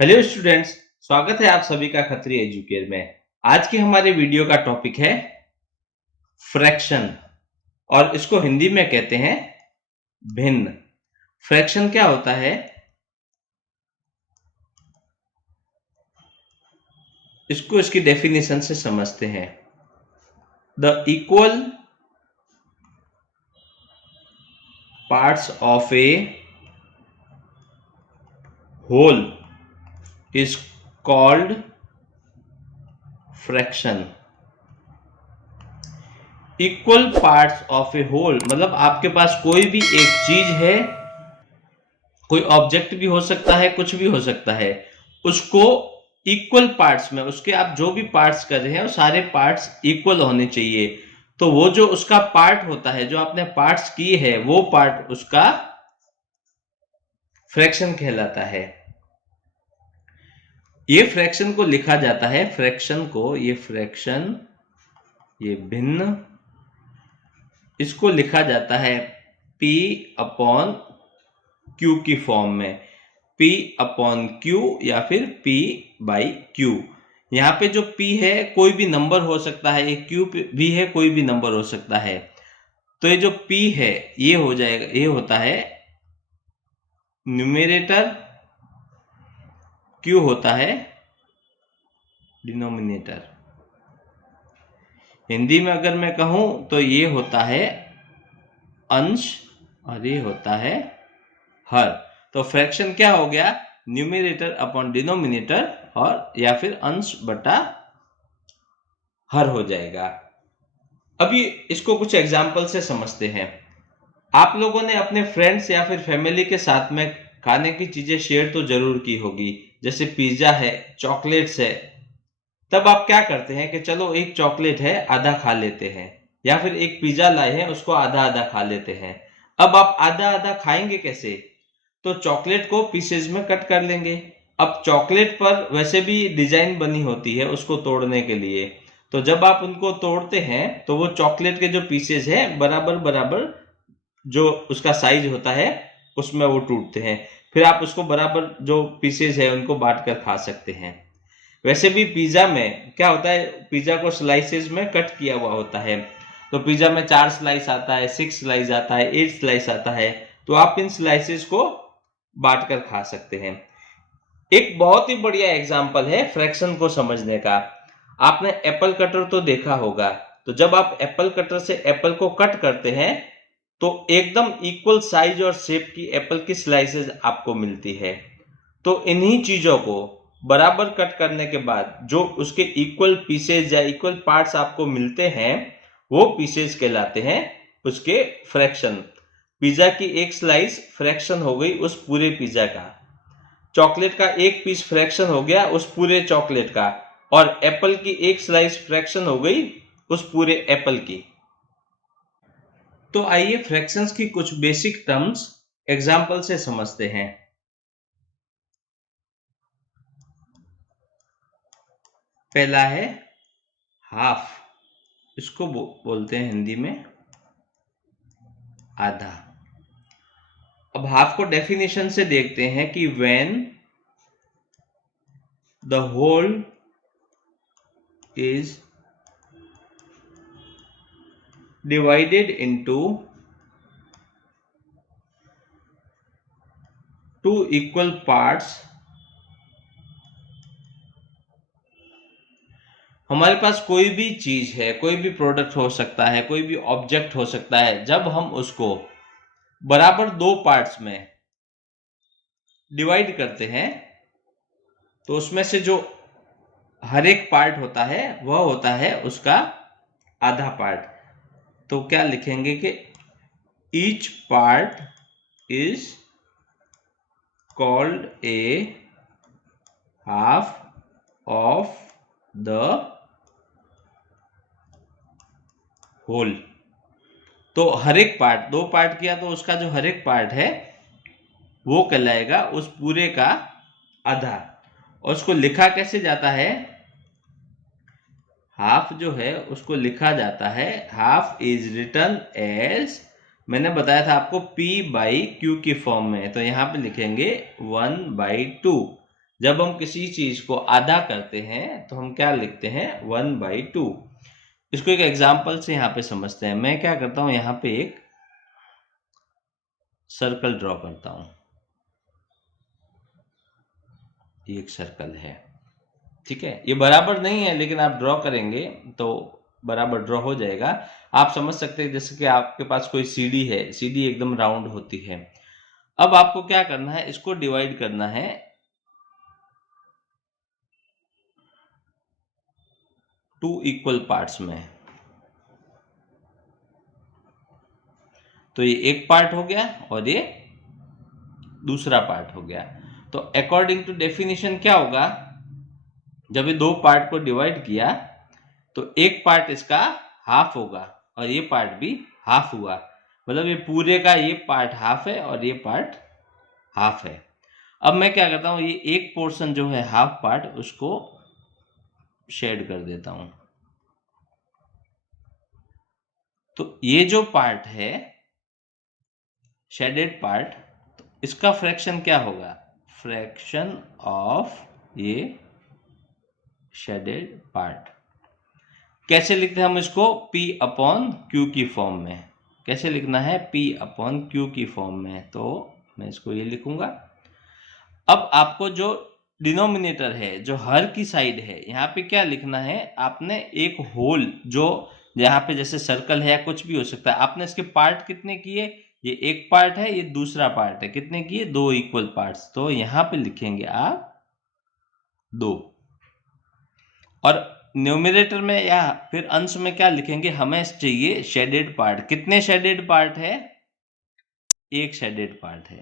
Hello students, स्वागत है आप सभी का खत्री एजुकेयर में। आज के हमारे वीडियो का टॉपिक है फ्रैक्शन और इसको हिंदी में कहते हैं भिन्न। फ्रैक्शन क्या होता है? इसको इसकी डेफिनेशन से समझते हैं। The equal parts of a whole is called fraction. Equal parts of a whole मतलब आपके पास कोई भी एक चीज है, कोई ऑब्जेक्ट भी हो सकता है, कुछ भी हो सकता है, उसको इक्वल पार्ट्स में उसके आप जो भी पार्ट्स कर रहे हैं वो सारे पार्ट्स इक्वल होने चाहिए। तो वो जो उसका पार्ट होता है, जो आपने पार्ट्स किए हैं, वो पार्ट उसका फ्रैक्शन कहलाता है। ये फ्रैक्शन को लिखा जाता है, फ्रैक्शन को, ये फ्रैक्शन, ये भिन्न, इसको लिखा जाता है P अपॉन Q की फॉर्म में। P अपॉन Q या फिर P बाई Q। यहाँ पे जो P है कोई भी नंबर हो सकता है, एक Q भी है कोई भी नंबर हो सकता है। तो ये जो P है ये हो जाएगा, ये होता है न्यूमेरेटर, Q होता है डिनोमिनेटर। हिंदी में अगर मैं कहूं तो ये होता है अंश और ये होता है हर। तो फ्रैक्शन क्या हो गया? न्यूमेरेटर अपॉन डिनोमिनेटर और या फिर अंश बटा हर हो जाएगा। अभी इसको कुछ एग्जाम्पल से समझते हैं। आप लोगों ने अपने फ्रेंड्स या फिर फैमिली के साथ में खाने की चीजें शेयर तो जरूर की होगी, जैसे पिज्जा है, चॉकलेट्स है। तब आप क्या करते हैं कि चलो एक चॉकलेट है आधा खा लेते हैं, या फिर एक पिज्जा लाए हैं उसको आधा आधा खा लेते हैं। अब आप आधा आधा खाएंगे कैसे? तो चॉकलेट को पीसेज में कट कर लेंगे। अब चॉकलेट पर वैसे भी डिजाइन बनी होती है उसको तोड़ने के लिए, तो जब आप उनको तोड़ते हैं तो वो चॉकलेट के जो पीसेज है बराबर बराबर जो उसका साइज होता है उसमें वो टूटते हैं। फिर आप उसको बराबर जो पीसेज है उनको बांट कर खा सकते हैं। वैसे भी पिज्जा में क्या होता है, पिज्जा को स्लाइसेस में कट किया हुआ होता है। तो पिज्जा में 4 स्लाइस आता है, 6 स्लाइस आता है, 8 स्लाइस आता है। तो आप इन स्लाइसेस को बांट कर खा सकते हैं। एक बहुत ही बढ़िया एग्जाम्पल है फ्रैक्शन को समझने का। आपने एप्पल कटर तो देखा होगा। तो जब आप एप्पल कटर से एप्पल को कट करते हैं तो एकदम इक्वल साइज और शेप की एप्पल की स्लाइसेस आपको मिलती है। तो इन्हीं चीजों को बराबर कट करने के बाद जो उसके इक्वल पीसेज या इक्वल पार्ट्स आपको मिलते हैं वो पीसेज कहलाते हैं उसके फ्रैक्शन। पिज्जा की एक स्लाइस फ्रैक्शन हो गई उस पूरे पिज्जा का, चॉकलेट का एक पीस फ्रैक्शन हो गया उस पूरे चॉकलेट का, और एप्पल की एक स्लाइस फ्रैक्शन हो गई उस पूरे एप्पल की। तो आइए फ्रैक्शंस की कुछ बेसिक टर्म्स एग्जाम्पल से समझते हैं। पहला है हाफ, इसको बोलते हैं हिंदी में आधा। अब हाफ को डेफिनेशन से देखते हैं कि when the whole is divided into two equal parts. हमारे पास कोई भी चीज है, कोई भी प्रोडक्ट हो सकता है, कोई भी ऑब्जेक्ट हो सकता है, जब हम उसको बराबर दो पार्ट्स में डिवाइड करते हैं तो उसमें से जो हर एक पार्ट होता है वह होता है उसका आधा पार्ट। तो क्या लिखेंगे कि each part is called a half of the whole. तो हर एक पार्ट, दो पार्ट किया तो उसका जो हर एक पार्ट है वो कहलाएगा उस पूरे का आधा। और उसको लिखा कैसे जाता है? हाफ जो है उसको लिखा जाता है, हाफ इज रिटर्न एज, मैंने बताया था आपको P बाई Q की फॉर्म में, तो यहाँ पे लिखेंगे 1/2। जब हम किसी चीज को आधा करते हैं तो हम क्या लिखते हैं, 1/2। इसको एक एग्जाम्पल से यहाँ पे समझते हैं। मैं क्या करता हूँ, यहाँ पे एक सर्कल ड्रॉ करता हूँ, ये एक सर्कल है, ठीक है। ये बराबर नहीं है लेकिन आप ड्रॉ करेंगे तो बराबर ड्रॉ हो जाएगा। आप समझ सकते हैं जैसे कि आपके पास कोई सीडी है, सीडी एकदम राउंड होती है। अब आपको क्या करना है, इसको डिवाइड करना है 2 इक्वल पार्ट्स में। तो ये एक पार्ट हो गया और ये दूसरा पार्ट हो गया। तो अकॉर्डिंग टू डेफिनेशन क्या होगा, जब ये दो पार्ट को डिवाइड किया तो एक पार्ट इसका हाफ होगा और ये पार्ट भी हाफ हुआ। मतलब ये पूरे का ये पार्ट हाफ है और ये पार्ट हाफ है। अब मैं क्या करता हूँ, ये एक पोर्शन जो है हाफ पार्ट, उसको शेड कर देता हूं। तो ये जो पार्ट है शेडेड पार्ट, तो इसका फ्रैक्शन क्या होगा, फ्रैक्शन ऑफ ये शेडेड पार्ट। कैसे लिखते हैं हम इसको, P अपॉन Q की फॉर्म में। कैसे लिखना है, P अपॉन Q की फॉर्म में। तो मैं इसको ये लिखूंगा। अब आपको जो डिनोमिनेटर है, जो हर की साइड है, यहाँ पे क्या लिखना है, आपने एक होल जो यहाँ पे जैसे सर्कल है या कुछ भी हो सकता है, आपने इसके पार्ट कितने किए, ये एक पार्ट है, ये दूसरा पार्ट है, कितने किए, 2 इक्वल पार्ट्स। तो यहाँ पे लिखेंगे आप 2। और न्यूमरेटर में या फिर अंश में क्या लिखेंगे, हमें चाहिए शेडेड पार्ट। कितने शेडेड पार्ट है, एक शेडेड पार्ट है,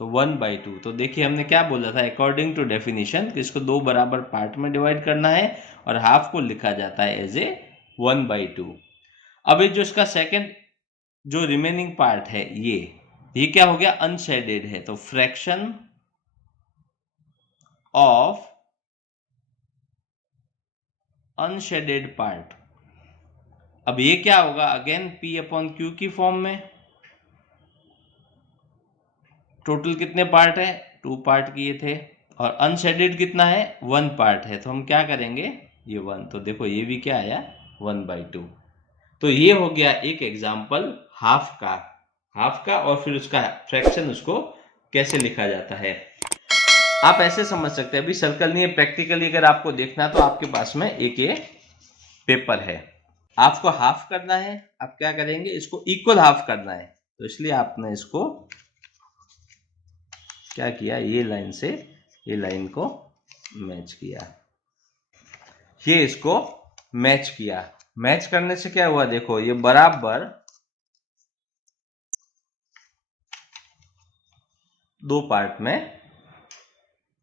तो 1/2। तो देखिए हमने क्या बोला था, अकॉर्डिंग टू डेफिनेशन इसको दो बराबर पार्ट में डिवाइड करना है और हाफ को लिखा जाता है एज ए 1/2। अब ये जो इसका सेकंड जो रिमेनिंग पार्ट है, ये क्या हो गया, अनशेडेड है। तो फ्रैक्शन ऑफ अनशेडेड पार्ट। अब ये क्या होगा, अगेन P अपॉन Q की फॉर्म में। टोटल कितने पार्ट है, 2 पार्ट किए थे, और अनशेडेड कितना है, 1 पार्ट है। तो हम क्या करेंगे, ये 1, तो देखो ये भी क्या आया, 1/2। तो ये हो गया एक एग्जाम्पल हाफ का और फिर उसका फ्रैक्शन, उसको कैसे लिखा जाता है। आप ऐसे समझ सकते हैं, अभी सर्कल नहीं है, प्रैक्टिकली अगर आपको देखना है तो आपके पास में एक ये पेपर है, आपको हाफ करना है। आप क्या करेंगे, इसको इक्वल हाफ करना है, तो इसलिए आपने इसको क्या किया, ये लाइन से ये लाइन को मैच किया, ये इसको मैच किया। मैच करने से क्या हुआ, देखो ये बराबर दो पार्ट में,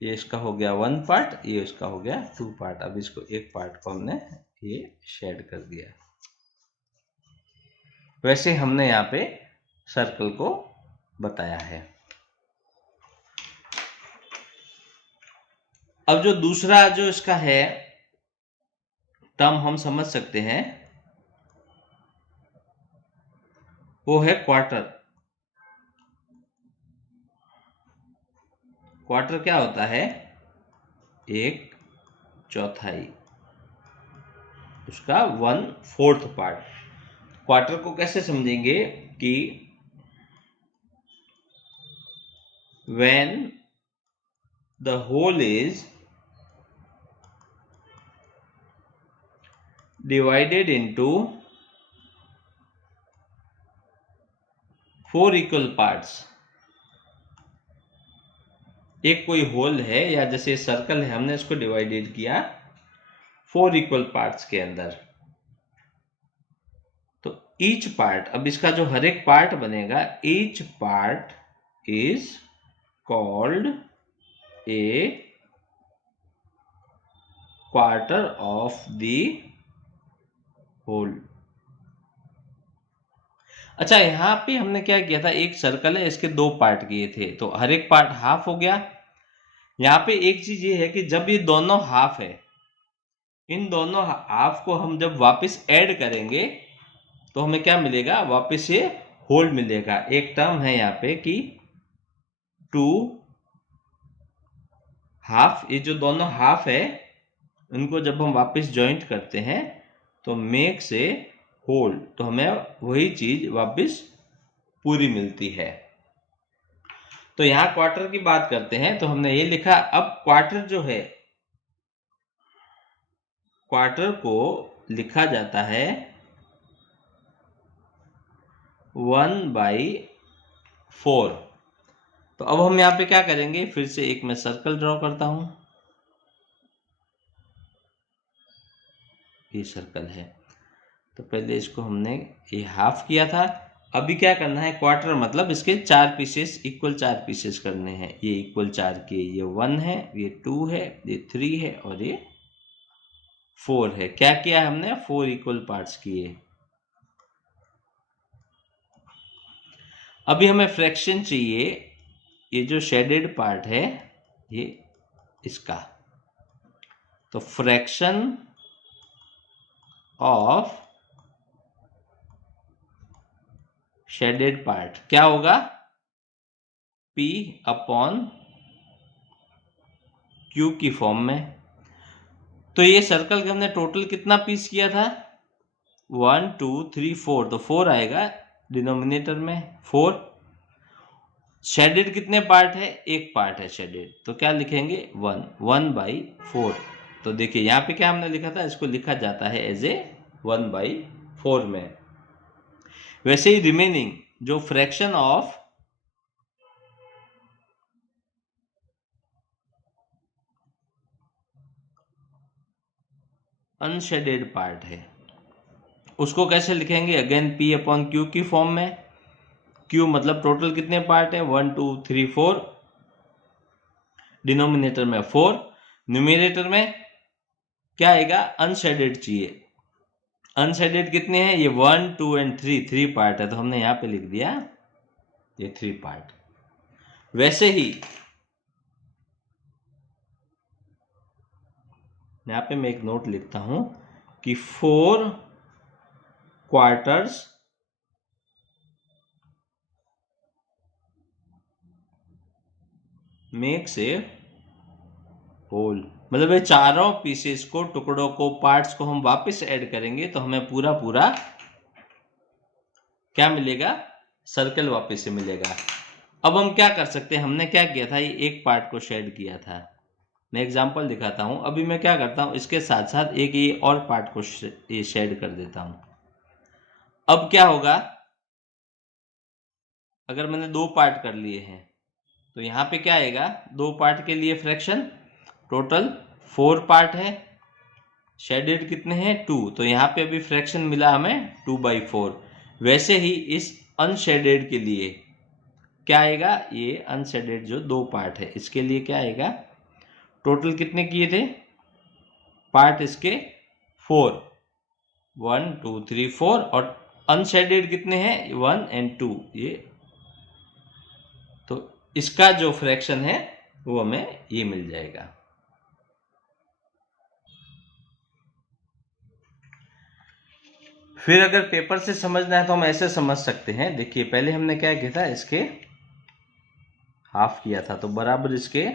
ये इसका हो गया 1 पार्ट, ये इसका हो गया 2 पार्ट। अब इसको एक पार्ट को हमने ये शेड कर दिया। वैसे हमने यहाँ पे सर्कल को बताया है। अब जो दूसरा जो इसका है टर्म हम समझ सकते हैं, वो है क्वार्टर। क्वार्टर क्या होता है, एक चौथाई, उसका 1/4 पार्ट। क्वार्टर को कैसे समझेंगे कि when the whole is divided into 4 equal parts। एक कोई होल है या जैसे सर्कल है, हमने इसको डिवाइडेड किया 4 इक्वल पार्ट्स के अंदर। तो ईच पार्ट, अब इसका जो हर एक पार्ट बनेगा, each part is called a quarter of the whole. अच्छा, यहाँ पे हमने क्या किया था, एक सर्कल है, इसके 2 पार्ट किए थे, तो हर एक पार्ट हाफ हो गया। यहाँ पे एक चीज ये है कि जब ये दोनों हाफ है, इन दोनों हाफ को हम जब वापस ऐड करेंगे तो हमें क्या मिलेगा, वापस ये होल मिलेगा। एक टर्म है यहाँ पे कि 2 हाफ, ये जो दोनों हाफ है उनको जब हम वापस ज्वाइंट करते हैं तो मेक से होल, तो हमें वही चीज वापस पूरी मिलती है। तो यहाँ क्वार्टर की बात करते हैं तो हमने ये लिखा। अब क्वार्टर जो है, क्वार्टर को लिखा जाता है 1/4। तो अब हम यहाँ पे क्या करेंगे, फिर से एक मैं सर्कल ड्रॉ करता हूं, ये सर्कल है। तो पहले इसको हमने ये हाफ किया था, अभी क्या करना है, क्वार्टर मतलब इसके 4 पीसेस, इक्वल 4 पीसेस करने हैं। ये इक्वल 4 के, ये 1 है, ये 2 है, ये 3 है और ये 4 है। क्या किया हमने, 4 इक्वल पार्ट्स किए। अभी हमें फ्रैक्शन चाहिए, ये जो शेडेड पार्ट है ये इसका। तो फ्रैक्शन ऑफ शेडेड पार्ट क्या होगा, P अपॉन Q की फॉर्म में। तो ये सर्कल के हमने टोटल कितना पीस किया था, 1 2 3 4, तो 4 आएगा डिनोमिनेटर में 4। शेडेड कितने पार्ट है, एक पार्ट है शेडेड, तो क्या लिखेंगे 1/4। तो देखिए यहाँ पे क्या हमने लिखा था, इसको लिखा जाता है एज ए 1/4 में। वैसे ही रिमेनिंग जो फ्रैक्शन ऑफ अनशेडेड पार्ट है उसको कैसे लिखेंगे, अगेन P अपॉन Q की फॉर्म में। Q मतलब टोटल कितने पार्ट है, 1 2 3 4, डिनोमिनेटर में 4, न्यूमरेटर में क्या आएगा, अनशेडेड चाहिए। अनशेडेड कितने हैं, ये 1 2 एंड 3 पार्ट है, तो हमने यहाँ पे लिख दिया ये 3 पार्ट। वैसे ही यहाँ पे मैं एक नोट लिखता हूं कि 4 क्वार्टर्स मेक्स ए होल। मतलब ये चारों पीसेस को, टुकड़ों को, पार्ट्स को हम वापस ऐड करेंगे तो हमें पूरा पूरा क्या मिलेगा, सर्कल वापस से मिलेगा। अब हम क्या कर सकते हैं, हमने क्या किया था, ये एक पार्ट को शेड किया था। मैं एग्जांपल दिखाता हूं। अभी मैं क्या करता हूं, इसके साथ साथ एक ये और पार्ट को ये शेड कर देता हूं। अब क्या होगा, अगर मैंने 2 पार्ट कर लिए हैं तो यहाँ पे क्या आएगा, 2 पार्ट के लिए फ्रैक्शन टोटल 4 पार्ट है, शेडेड कितने हैं 2, तो यहाँ पे अभी फ्रैक्शन मिला हमें 2/4। वैसे ही इस अनशेडेड के लिए क्या आएगा, ये अनशेडेड जो 2 पार्ट है इसके लिए क्या आएगा, टोटल कितने किए थे पार्ट इसके 4, 1 2 3 4, और अनशेडेड कितने हैं 1 एंड 2, ये तो इसका जो फ्रैक्शन है वो हमें ये मिल जाएगा। फिर अगर पेपर से समझना है तो हम ऐसे समझ सकते हैं। देखिए पहले हमने क्या किया था, इसके हाफ किया था, तो बराबर इसके,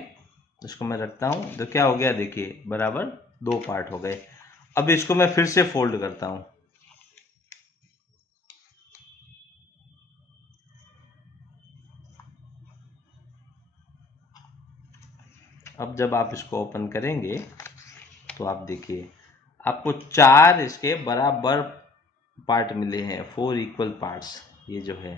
इसको मैं रखता हूं तो क्या हो गया, देखिए बराबर 2 पार्ट हो गए। अब इसको मैं फिर से फोल्ड करता हूं। अब जब आप इसको ओपन करेंगे तो आप देखिए आपको 4 इसके बराबर पार्ट मिले हैं, 4 इक्वल पार्ट्स। ये जो है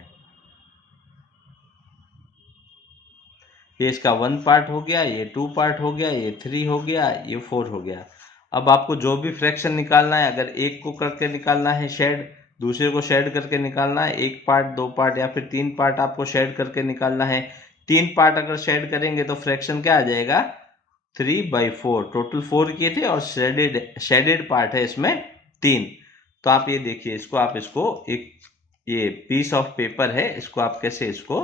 ये इसका 1 पार्ट हो गया, ये 2 पार्ट हो गया, ये 3 हो गया, ये 4 हो गया। अब आपको जो भी फ्रैक्शन निकालना है, अगर एक को करके निकालना है शेड, दूसरे को शेड करके निकालना है, 1 पार्ट 2 पार्ट या फिर 3 पार्ट आपको शेड करके निकालना है, 3 पार्ट अगर शेड करेंगे तो फ्रैक्शन क्या आ जाएगा, 3/4। टोटल 4 किए थे और शेडेड पार्ट है इसमें 3। तो आप ये देखिए, इसको आप इसको एक ये पीस ऑफ पेपर है, इसको आप कैसे इसको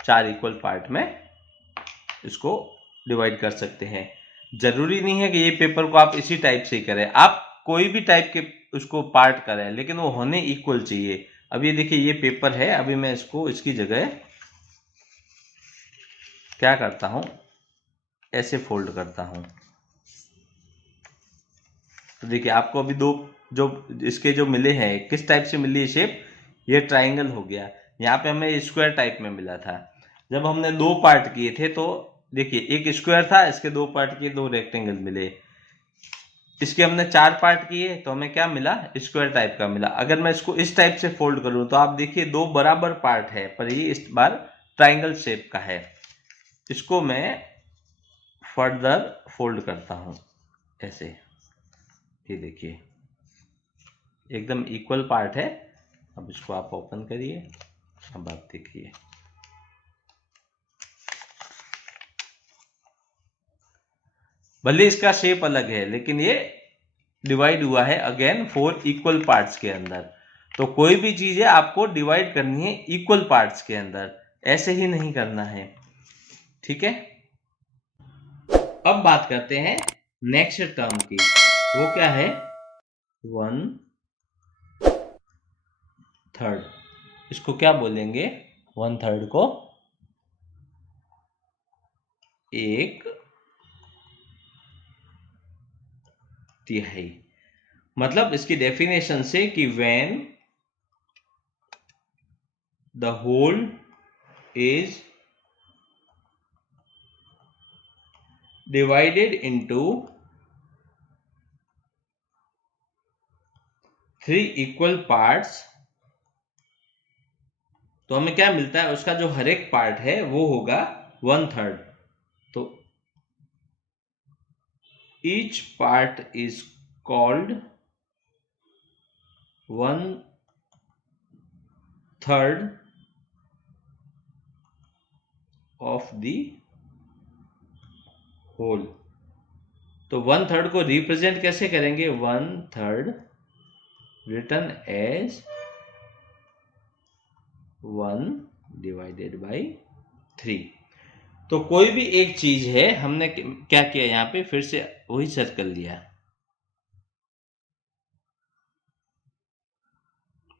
4 इक्वल पार्ट में इसको डिवाइड कर सकते हैं। जरूरी नहीं है कि ये पेपर को आप इसी टाइप से ही करें, आप कोई भी टाइप के उसको पार्ट करें, लेकिन वो होने इक्वल चाहिए। अब ये देखिए ये पेपर है, अभी मैं इसको इसकी जगह क्या करता हूं, ऐसे फोल्ड करता हूं, तो देखिए आपको अभी दो जो इसके जो मिले हैं, किस टाइप से मिली है शेप, ये ट्राइंगल हो गया। यहाँ पे हमें स्क्वायर टाइप में मिला था। जब हमने दो पार्ट किए थे तो देखिए एक स्क्वायर था, इसके दो पार्ट किए, दो रेक्टेंगल मिले। इसके हमने चार पार्ट किए तो हमें क्या मिला, स्क्वायर टाइप का मिला। अगर मैं इसको इस टाइप से फोल्ड करूं तो आप देखिए दो बराबर पार्ट है, पर ये इस बार ट्राइंगल शेप का है। इसको मैं फर्दर फोल्ड करता हूं ऐसे, ये देखिए एकदम इक्वल पार्ट है। अब इसको आप ओपन करिए, अब आप देखिए भले इसका शेप अलग है लेकिन ये डिवाइड हुआ है अगेन 4 इक्वल पार्ट्स के अंदर। तो कोई भी चीज है आपको डिवाइड करनी है इक्वल पार्ट्स के अंदर, ऐसे ही नहीं करना है, ठीक है। अब बात करते हैं नेक्स्ट टर्म की, वो क्या है 1/3। इसको क्या बोलेंगे, 1/3 को 1/3। मतलब इसकी डेफिनेशन से कि when the whole is divided into 3 equal parts, तो हमें क्या मिलता है, उसका जो हर एक पार्ट है वो होगा 1/3। तो each part is called 1/3 of the whole. तो 1/3 को रिप्रेजेंट कैसे करेंगे, 1/3 रिटन एज 1/3। तो कोई भी एक चीज है, हमने क्या किया यहाँ पे, फिर से वही सर्कल लिया,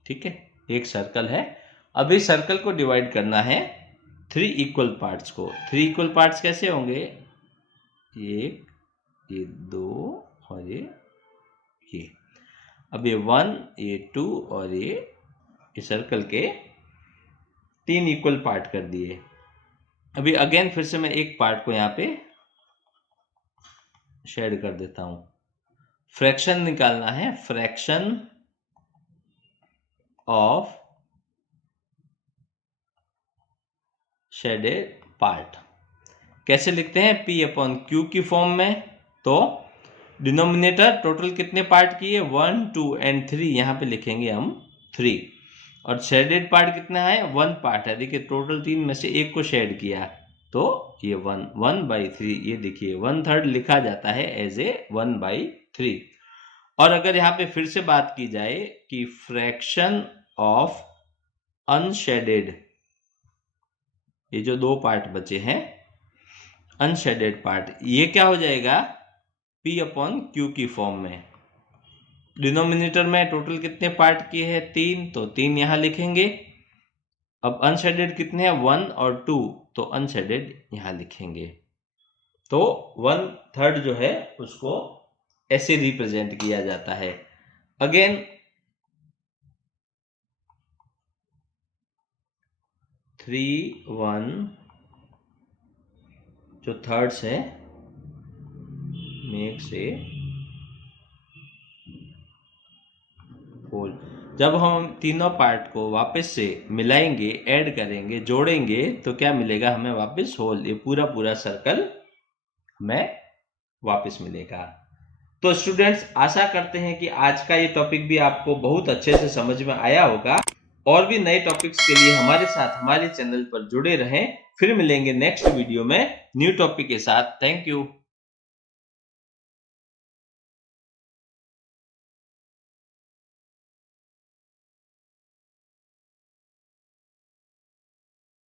ठीक है, एक सर्कल है। अभी सर्कल को डिवाइड करना है 3 इक्वल पार्ट्स को। 3 इक्वल पार्ट्स कैसे होंगे, एक, ये 2 और ये। अब ये 1, ये 2 और ये सर्कल के 3 इक्वल पार्ट कर दिए। अभी अगेन फिर से मैं एक पार्ट को यहाँ पे शेड कर देता हूं। फ्रैक्शन निकालना है, फ्रैक्शन ऑफ शेडेड पार्ट कैसे लिखते हैं, P/Q की फॉर्म में। तो डिनोमिनेटर टोटल कितने पार्ट किए, 1, 2 एंड 3, यहाँ पे लिखेंगे हम 3। और शेडेड पार्ट कितना है, 1 पार्ट है। देखिए टोटल 3 में से एक को शेड किया तो ये 1/3, ये देखिए 1/3 लिखा जाता है एज ए 1/3। और अगर यहाँ पे फिर से बात की जाए कि फ्रैक्शन ऑफ अनशेडेड, ये जो दो पार्ट बचे हैं अनशेडेड पार्ट, ये क्या हो जाएगा, P/Q की फॉर्म में। डिनोमिनेटर में टोटल कितने पार्ट किए हैं, 3, तो 3 यहां लिखेंगे। अब अनशेडेड कितने हैं, 1 और 2, तो अनशेडेड यहां लिखेंगे। तो 1/3 जो है उसको ऐसे रिप्रेजेंट किया जाता है। अगेन 3, 1 जो थर्ड्स है मेक्स ए होल। जब हम तीनों पार्ट को वापस से मिलाएंगे, ऐड करेंगे, जोड़ेंगे, तो क्या मिलेगा हमें वापस, होल। ये पूरा सर्कल हमें वापस मिलेगा। तो स्टूडेंट्स, आशा करते हैं कि आज का ये टॉपिक भी आपको बहुत अच्छे से समझ में आया होगा। और भी नए टॉपिक्स के लिए हमारे साथ हमारे चैनल पर जुड़े रहें। फिर मिलेंगे नेक्स्ट वीडियो में न्यू टॉपिक के साथ। Thank you.